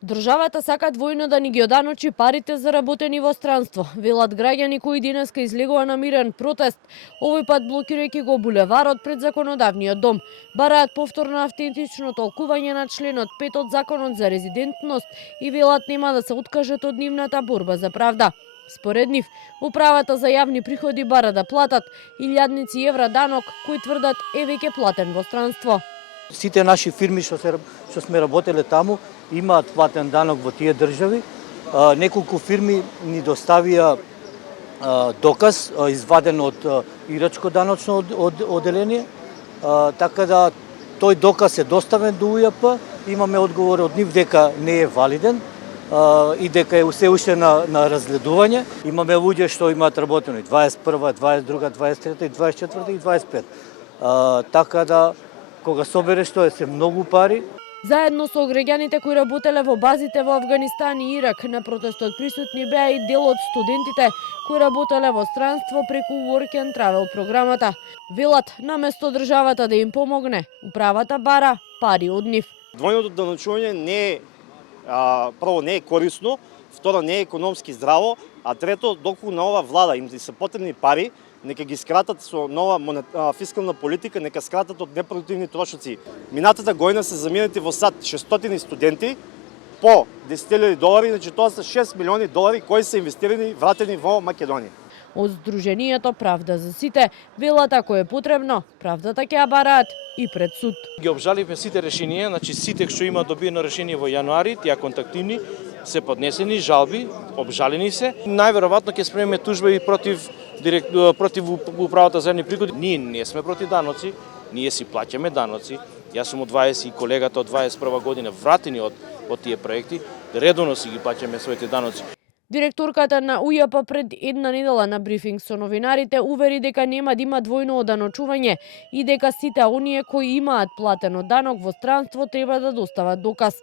Државата сака двојно да ни ги оданочи парите заработени во странство, велат граѓани кои денеска излегува на мирен протест, овој пат блокирајќи го булеварот пред законодавниот дом. Бараат повторно автентично толкување на членот 5 од законот за резидентност и велат нема да се откажат од нивната борба за правда. Според нив, управата за јавни приходи бара да платат илјадници евра данок кој тврдат е веќе платен во странство. Сите наши фирми што сме работеле таму имаат платен данок во тие држави. Неколку фирми ни доставија доказ изваден од ирачко даночно оделение, така да тој доказ е доставен до УЈП. Имаме одговор од нив дека не е валиден и дека е се уште на разгледување. Имаме луѓе што имаат работено и 21, 22, 23, 24 и 25. Така да кога собереш тоа се многу пари. Заедно со граѓаните кои работеле во базите во Авганистан и Ирак, на протестот присутни беа и дел од студентите кои работеле во странство преку Work and Travel програмата. Велат, наместо државата да им помогне, управата бара пари од нив. Двојното даночување не е прво не е корисно, второ не е економски здраво, а трето доколку на ова влада им се потребни пари, нека ги скратат со нова фискална политика, нека скратат од непродуктивни трошоци. Минатата година се заминати во САД 600 студенти по $10,000, значи тоа се $6 милиони кои се инвестирани вратени во Македонија. Од Сдруженијето Правда за сите велат ако е потребно, правдата ќе ја бараат и пред суд. Ги обжаливме сите решенија, значи сите што има добиено решение во јануари, тие контактивни се поднесени жалби, обжалени се. Најверојатно ќе спремиме тужба и против управата за јавни приходи. Ние не сме против даноци, ние си плаќаме даноци. Јас сум од 20 и колегата од 21 година вратени од тие проекти, редовно си ги плаќаме своите даноци. Директорката на УЈП пред една недела на брифинг со новинарите увери дека нема да има двојно оданочување и дека сите оние кои имаат платено данок во странство треба да достават доказ.